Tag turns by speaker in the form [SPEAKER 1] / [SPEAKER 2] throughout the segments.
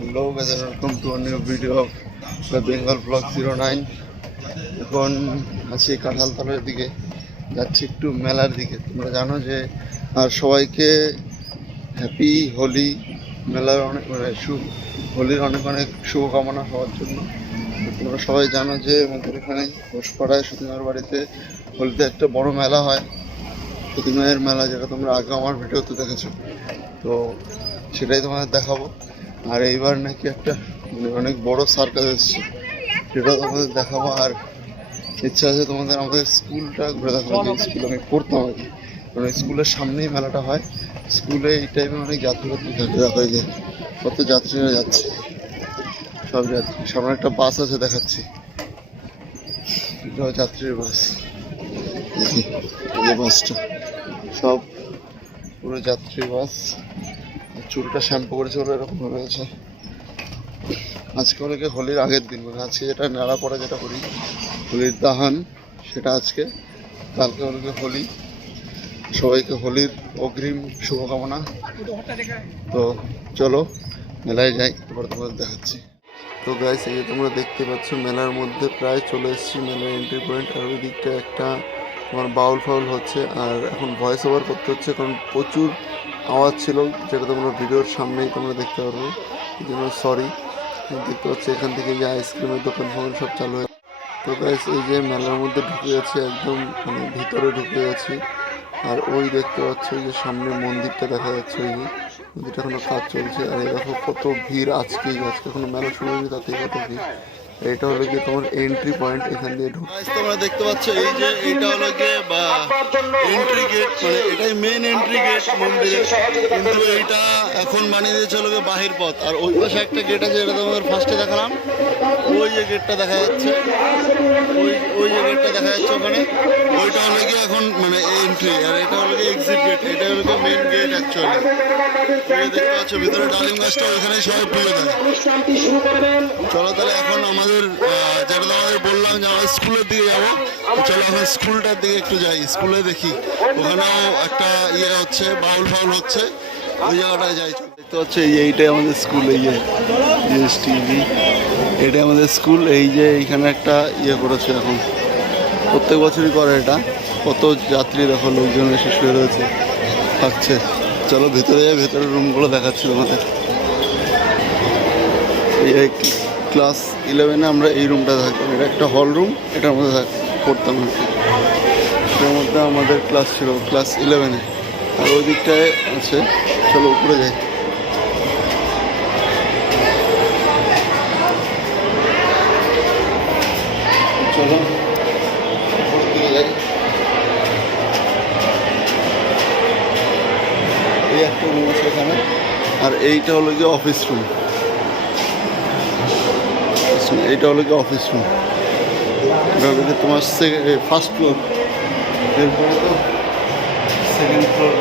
[SPEAKER 1] Hello guys welcome to new video Bengal block zero nine এখন আছি কাঁঠালতলার দিকে, যাচ্ছি একটু মেলার দিকে। তোমরা জানো যে, আর সবাইকে হ্যাপি হোলি, মেলার অনেক মানে শুভ হোলির অনেক অনেক শুভকামনা হওয়ার জন্য। তোমরা সবাই জানো যে, আমাদের এখানে ঘোষপাড়ায় সতীমার বাড়িতে হোলিতে একটা বড় মেলা হয়। প্রতিমায়ের মেলা, যেটা তোমরা আগে আমার ভিডিওতে দেখেছ। তো সেটাই তোমাদের দেখাবো। আর এইবার নাকি একটা মানে অনেক বড় সার্কাস এসছে। সেটাও তোমাদের দেখাবো। আর ইচ্ছা আছে তোমাদের আমাদের স্কুলটা ঘুরে দেখাবো। যে স্কুল আমি পড়তাম আর কি। কারণ স্কুলের সামনেই মেলাটা হয়। স্কুলে এই টাইমে অনেক যাত্রীবাত্রী থাকে দেখো এই যে কত যাত্রীরা যাচ্ছে। সব যাত্রী। সামনে একটা বাস আছে দেখাচ্ছি। এটাও যাত্রীর বাস বাসটা সব পুরো যাত্রী বাস চুলটা শ্যাম্পু করেছে ওরা এরকম হয়ে গেছে আজকে অনেকে হোলির আগের দিন মানে আজকে যেটা নাড়া পড়া যেটা করি হোলির দাহান, সেটা আজকে। কালকে অনেকে হোলি, সবাইকে হোলির অগ্রিম শুভকামনা। তো চলো, মেলায় যাই, এবার তোমাদের দেখাচ্ছি। তো গাইস এই যে তোমরা দেখতে পাচ্ছ, মেলার মধ্যে প্রায় চলে এসেছি, মেলার এন্ট্রি পয়েন্ট আর ওই দিকটা একটা তোমার বাউল ফাউল হচ্ছে, আর এখন ভয়েস ওভার করতে হচ্ছে, কারণ প্রচুর আওয়াজ ছিল, যেটা তোমরা ভিডিওর সামনেই তোমরা দেখতে পারবে। এই জন্য সরি দেখতে পাচ্ছি, এখান থেকে যে আইসক্রিমের দোকান ফোকান সব চালু হয়ে তো গাইস এই যে মেলার মধ্যে ঢুকে গেছে, একদম মানে ভিতরে ঢুকে গেছি। আর ওই দেখতে পাচ্ছ যে সামনে মন্দিরটা দেখা যাচ্ছে ওই মন্দিরটা এখনও কাজ চলছে। আর দেখো কত ভিড় আজকেই। আজকে এখনও মেলা শুরু হয়নি, তাতেই কত ভিড়। এটা হলো গিয়ে তোমার এন্ট্রি পয়েন্ট এখান দিয়ে ঢুক তোমরা দেখতে পাচ্ছ এই যে এটা হলো গিয়ে বা এন্ট্রি গেট মানে এটাই মেন এন্ট্রি গেট মন্দিরে কিন্তু এইটা এখন বানিয়ে হলো গিয়ে বাহির পথ। আর ওই পাশে একটা গেট আছে যেটা তোমাদের ফার্স্টে দেখালাম। ওই যে গেটটা দেখা যাচ্ছে। ওই ওই যে গেটটা দেখা যাচ্ছে ওখানে। ওইটা হলো গিয়ে এখন মানে এন্ট্রি আর এটা হলো গিয়ে এক্সিট গেট এটা হলো গিয়ে মেন গেট অ্যাকচুয়ালি দেখতে পাচ্ছ, ভিতরে ডালিম গাছটা ওইখানে সবাই পুজো দেয় চলো তাহলে এখন আমাদের আহ, যেটা আমাদের বললাম যে আমরা স্কুলের দিকে যাব। চলো এখন স্কুলটার দিকে একটু যাই স্কুলে দেখি। ওখানেও একটা ইয়ে হচ্ছে বাউল ফাউল হচ্ছে। ওই জায়গাটায় যাই। দেখতে এই এইটাই আমাদের স্কুল এই যে টিভি এটাই আমাদের স্কুল এই যে এইখানে একটা ইয়ে করেছে এখন। প্রত্যেক বছরই করে এটা। কত যাত্রী দেখো লোকজন এসে শুয়ে রয়েছে থাকছে। চলো ভেতরে যাই ভেতরের রুমগুলো দেখাচ্ছি তোমাদের। এই ক্লাস ইলেভেনে আমরা এই রুমটা থাকতাম। এটা একটা হল রুম, এটার মধ্যে পড়তাম আর কি। এটার মধ্যে আমাদের ক্লাস ছিল, ক্লাস ইলেভেনে। আর ওই দিকটায় আছে, চলো উপরে যাই। এই একটা এখানে। আর এইটা হলো গিয়ে অফিস রুম এইটা হলো কি অফিস রুম এটা হলো কি তোমার ফার্স্ট ফ্লোর এরপরে তো সেকেন্ড ফ্লোর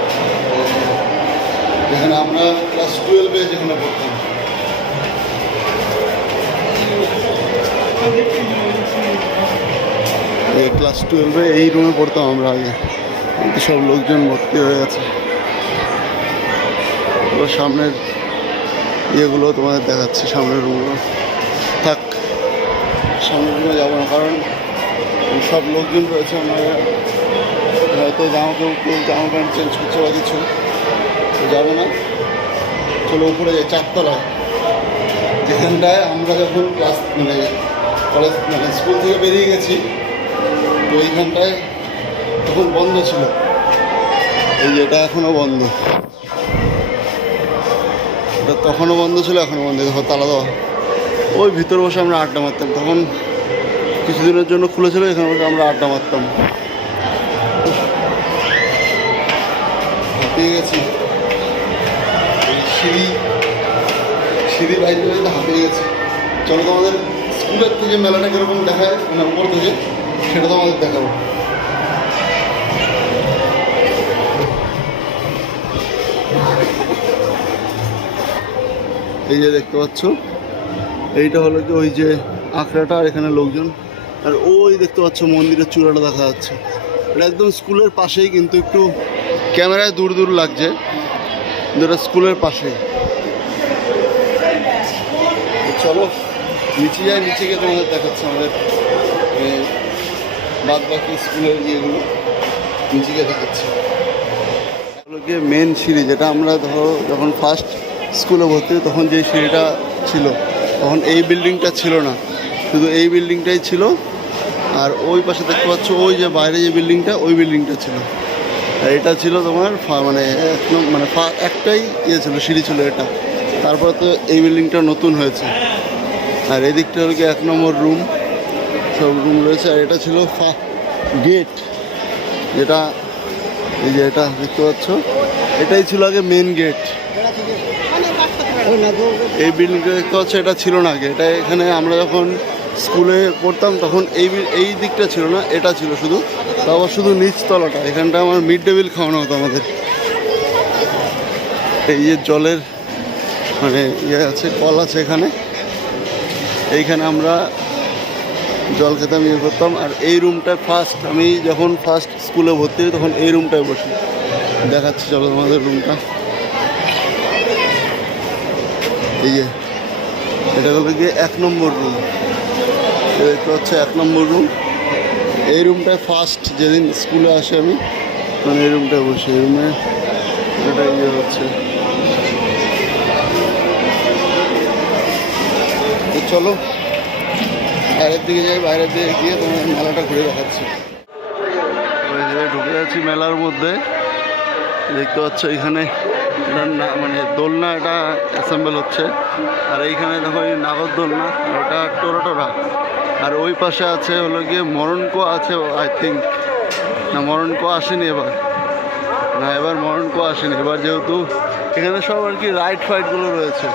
[SPEAKER 1] যেখানে আমরা ক্লাস টুয়েলভে যেখানে পড়তাম। এই ক্লাস টুয়েলভে এই রুমে পড়তাম আমরা আগে। কিন্তু সব লোকজন ভর্তি হয়ে গেছে। সামনের ইয়েগুলো তোমাদের দেখাচ্ছি সামনের রুমগুলো সামনের রুমে যাব না, কারণ সব লোকজন রয়েছে আমরা হয়তো জামা কেউ জামা প্যান্ট চেঞ্জ করছে বা কিছু। যাব না। চলো উপরে যাই, চারতলায়। যেখানটায় আমরা যখন ক্লাস মানে কলেজ মানে স্কুল থেকে বেরিয়ে গেছি, তো এইখানটায় তখন বন্ধ ছিল। এই যেটা এখনও বন্ধ। তখনও বন্ধ ছিল, এখনও বন্ধ। তালা দেওয়া। ওই ভিতরে বসে আমরা আড্ডা মারতাম। তখন কিছুদিনের জন্য খুলেছিল এখানে বসে আমরা আড্ডা মারতাম। হাঁপিয়ে গেছি। সিঁড়ি সিঁড়ি বাইরে বাইরে হাঁপিয়ে গেছি। চলো তোমাদের স্কুলের থেকে মেলাটা কীরকম দেখায় মানে উপর থেকে, সেটা তোমাদের দেখাবো। এই যে দেখতে পাচ্ছ এইটা হলো কি ওই যে আখড়াটা, আর এখানে লোকজন। আর ওই দেখতে পাচ্ছ মন্দিরের চূড়াটা দেখা যাচ্ছে। এটা একদম স্কুলের পাশেই, কিন্তু একটু ক্যামেরায় দূর দূর লাগছে। এটা স্কুলের পাশেই। চলো, নিচে যাই, নিচে গিয়ে তোমাদের দেখাচ্ছে আমাদের বাদ বাকি স্কুলের ইয়েগুলো। নিচে গিয়ে দেখাচ্ছে। হলো গিয়ে মেন সিঁড়ি, যেটা আমরা ধরো যখন ফার্স্ট স্কুলে ভর্তি তখন যে সিঁড়িটা ছিল তখন এই বিল্ডিংটা ছিল না। শুধু এই বিল্ডিংটাই ছিল। আর ওই পাশে দেখতে পাচ্ছ, ওই যে বাইরে যে বিল্ডিংটা, ওই বিল্ডিংটা ছিল। আর এটা ছিল তোমার মানে মানে একটাই ইয়ে ছিল, সিঁড়ি ছিল এটা। তারপরে তো এই বিল্ডিংটা নতুন হয়েছে। আর এদিকটা হলো এক নম্বর রুম সব রুম রয়েছে। আর এটা ছিল ফা গেট যেটা, এই যে এটা দেখতে পাচ্ছ। এটাই ছিল আগে মেন গেট এই বিল্ডিংটা পাচ্ছ এটা ছিল না আগে। এটা এখানে আমরা যখন স্কুলে পড়তাম তখন এই এই দিকটা ছিল না, এটা ছিল শুধু। তারপর শুধু নিচ তলাটা এখানটা আমার মিড ডে মিল খাওয়ানো হতো আমাদের। এই যে জলের মানে ইয়ে আছে, কল আছে এখানে। এইখানে আমরা জল খেতাম ইয়ে করতাম। আর এই রুমটায় ফার্স্ট আমি যখন ফার্স্ট স্কুলে ভর্তি হই তখন এই রুমটায় বসি। দেখাচ্ছি চলো আমাদের রুমটা এই যে, এটা হলো গিয়ে এক নম্বর রুম দেখতে হচ্ছে এক নম্বর রুম এই রুমটায় ফার্স্ট যেদিন স্কুলে আসি আমি তখন এই রুমটায় বসি। এই রুমে এটা ইয়ে হচ্ছে। চলো, বাইরের দিকে যাই, বাইরের দিকে গিয়ে তোমার মেলাটা ঘুরে দেখাচ্ছি। ঢুকে যাচ্ছি মেলার মধ্যে। দেখতে পাচ্ছ এখানে না মানে দোলনা এটা অ্যাসেম্বল হচ্ছে। আর এইখানে দেখো এই নাগর দোলনা, ওটা টোরা টোরা আর ওই পাশে আছে হলো গিয়ে মরণকো আছে আই থিঙ্ক না, মরণকো আসেনি এবার। না, এবার মরণকো আসেনি। এবার যেহেতু এখানে সব আর কি রাইড ফাইটগুলো রয়েছে।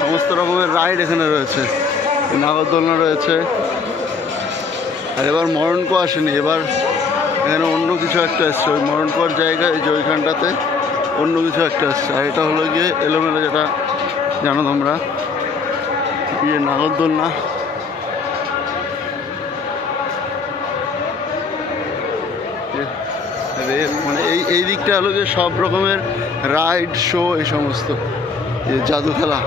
[SPEAKER 1] সমস্ত রকমের রাইড এখানে রয়েছে। নাগরদোলনা রয়েছে। আর এবার মরণকো আসেনি। এবার এখানে অন্য কিছু একটা এসছে। ওই মরণকোর জায়গায় যে ওইখানটাতে অন্য কিছু একটা আসছে। আর এটা হলো গিয়ে এলোমেলো যেটা, জানো তোমরা? ইয়ে নাগরদোলনা রেল মানে এই এই দিকটা হলো গিয়ে সব রকমের রাইড, শো, এই সমস্ত। জাদু খেলা।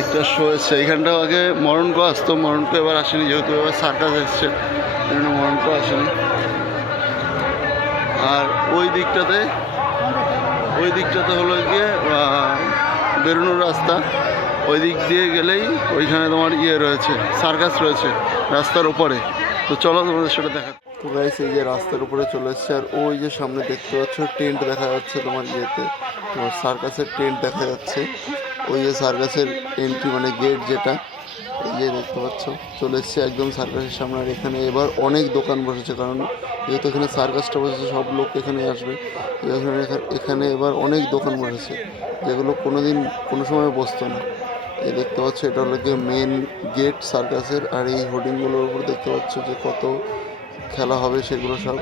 [SPEAKER 1] একটা শো এসছে। এইখানটাও আগে মরণকো আসতো। মরণকো এবার আসেনি, যেহেতু এবার সার্কাস এসছে মরণকো আসেনি। ওই দিকটাতে ওই দিকটাতে হলো গিয়ে বেরোনোর রাস্তা। ওই দিক দিয়ে গেলেই ওইখানে তোমার ইয়ে রয়েছে, সার্কাস রয়েছে, রাস্তার উপরে তো চলো তোমাদের সেটা দেখা। তো গাইস এই যে রাস্তার উপরে চলে এসছে, আর ওই যে সামনে দেখতে পাচ্ছ টেন্ট দেখা যাচ্ছে তোমার ইয়েতে। তোমার সার্কাসের টেন্ট দেখা যাচ্ছে। ওই যে সার্কাসের এন্ট্রি মানে গেট যেটা এই যে দেখতে পাচ্ছ। চলে এসছে একদম সার্কাসের সামনে। আর এখানে এবার অনেক দোকান বসেছে, কারণ যেহেতু এখানে সার্কাসটা বসেছে, সব লোক এখানে আসবে। এখানে এখানে এবার অনেক দোকান বসেছে, যেগুলো কোনো দিন কোনো সময় বসতো না। এই দেখতে পাচ্ছ, এটা হলো গিয়ে মেন গেট সার্কাসের। আর এই হোর্ডিংগুলোর উপর দেখতে পাচ্ছ যে কত খেলা হবে সেগুলো সব।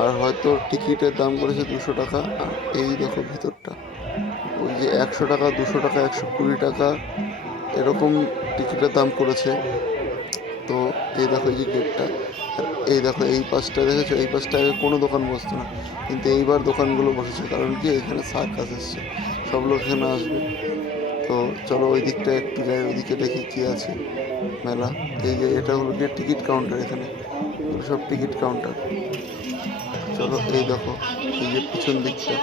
[SPEAKER 1] আর হয়তো টিকিটের দাম করেছে দুশো টাকা। আর এই দেখো ভিতরটা, ওই যে একশো টাকা, দুশো টাকা, একশো কুড়ি টাকা, এরকম টিকিটের দাম করেছে। তো এই দেখো এই যে গেটটা এই দেখো এই পাশটা দেখেছ? এই পাশটা আগে কোনো দোকান বসতো না। কিন্তু এইবার দোকানগুলো বসেছে, কারণ কি এখানে সার্কাস এসছে। সব লোক এখানে আসবে। তো চলো ওই দিকটা একটু যাই, ওইদিকে দেখি কী আছে মেলা। এই যে এটা হলো গিয়ে টিকিট কাউন্টার এখানে। সব টিকিট কাউন্টার চলো এই দেখো, এই যে পিছন দিকটা।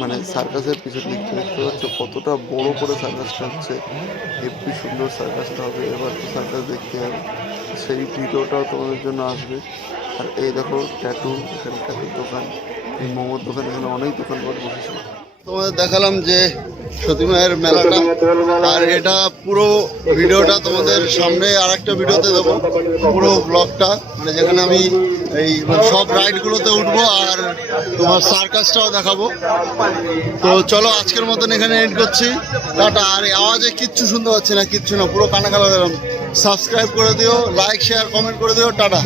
[SPEAKER 1] মানে সার্কাসের পিছন দিকটা দেখতে পাচ্ছ, কতটা বড় করে সার্কাসটা হচ্ছে হেব্বি সুন্দর সার্কাসটা হবে, এবার তো সার্কাস দেখতে হবে। সেই ভিডিওটাও তোমাদের জন্য আসবে। আর এই দেখো ট্যাটু এখানে ট্যাটুর দোকান, এই মোমোর দোকান এখানে অনেক দোকানপাট বসেছে। তোমাদের দেখালাম যে সতী মায়ের মেলাটা। আর এটা পুরো ভিডিওটা তোমাদের সামনে আর একটা ভিডিওতে দেবো, পুরো ব্লগটা মানে যেখানে আমি এই মানে সব রাইডগুলোতে উঠবো আর তোমার সার্কাসটাও দেখাবো। তো চলো, আজকের মতন এখানে এন্ড করছি। টাটা, আর আওয়াজে কিচ্ছু শুনতে পাচ্ছি না, কিচ্ছু না। পুরো কানা কালা সাবস্ক্রাইব করে দিও লাইক শেয়ার কমেন্ট করে দিও। টাটা।